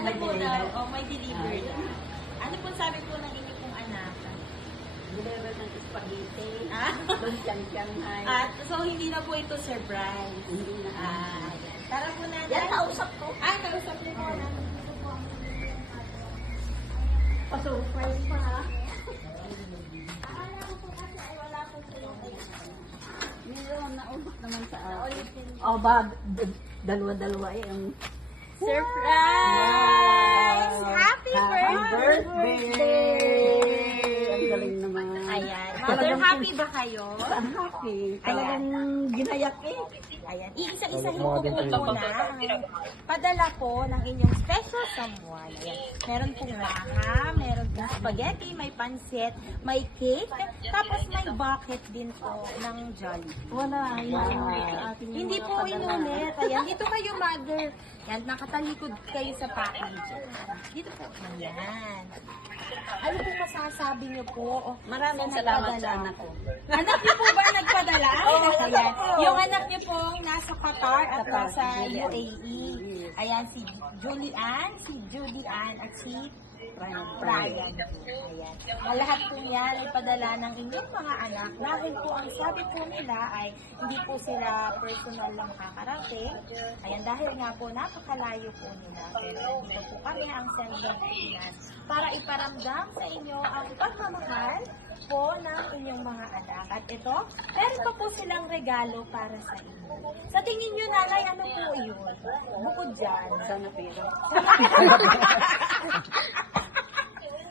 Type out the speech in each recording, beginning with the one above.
Ano po daw? Oh, may delivery. Ano po sabi po ng inyo pong anak? Deliver ng spaghetti. Ah? Doon Shanghai. At so hindi na po ito surprise. Hindi na. Ayan. Tara po na. Yan, kausap ko. Kausap niyo po. Pa-surprise pa ha. Akala ko po kasi ay wala po kayo. Meron, naubos naman sa akin. O ba, dalawa-dalawa yung Surprise! Wow! Happy birthday! Ang galing naman. Ayan. Mother, happy ba kayo? Saan happy? Talagang ginayak eh. Ayan. Iisa-isahin ko po muna ang padala po ng inyong special someone. Ayan. Meron pong maha, meron pong spaghetti, may pansit, may cake, tapos may bucket din po ng Jollibee. Wala, yan. Sa ating Hindi mga po padala. inulit. Ayan, dito kayo, mother. Yan, nakatalikod kayo sa package. Dito po. Ayan. Ano po masasabi niyo po? Maraming sa salamat nagpadala? sa anak ko. Anak niyo po ba nagpadala? Ayan. Yung anak niyo pong nasa Qatar at Qatar, nasa Julian. UAE. Ayan, si Julie Ann, at si Brian. Ayan. Ang lahat po yan ay padala ng inyong mga anak dahil po ang sabi po nila ay hindi po sila personal lang makakarating. Ayan, dahil nga po napakalayo po nila. Pero dito po kami ang Central Pilipinas para iparamdam sa inyo ang pagmamahal po ng inyong mga anak. At ito, meron pa po silang regalo para sa inyo. Sa tingin nyo, nanay, ano po yun? Bukod dyan. Sana pera.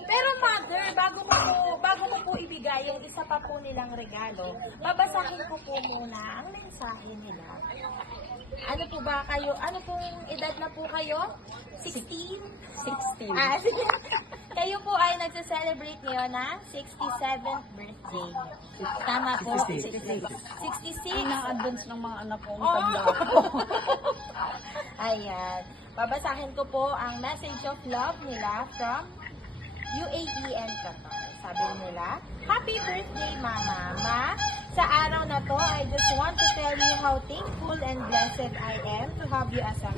Pero mother, bago ko po ibigay yung isa pa po nilang regalo, babasahin ko po muna ang mensahe nila. Ano po ba kayo? Ano pong edad na po kayo? 16? 16. Sige. Kayo po ay nagsa-celebrate ngayon ng 67th birthday. Tama po? 66. 66. Ang na-advance ng mga anak ko. Oh. Tanda ko. Ayan. Babasahin ko po ang message of love nila from UAE and Qatar. Sabi nila, Happy birthday, Mama. Ma, sa araw na to, I just want to tell you how thankful and blessed I am to have you as a mom.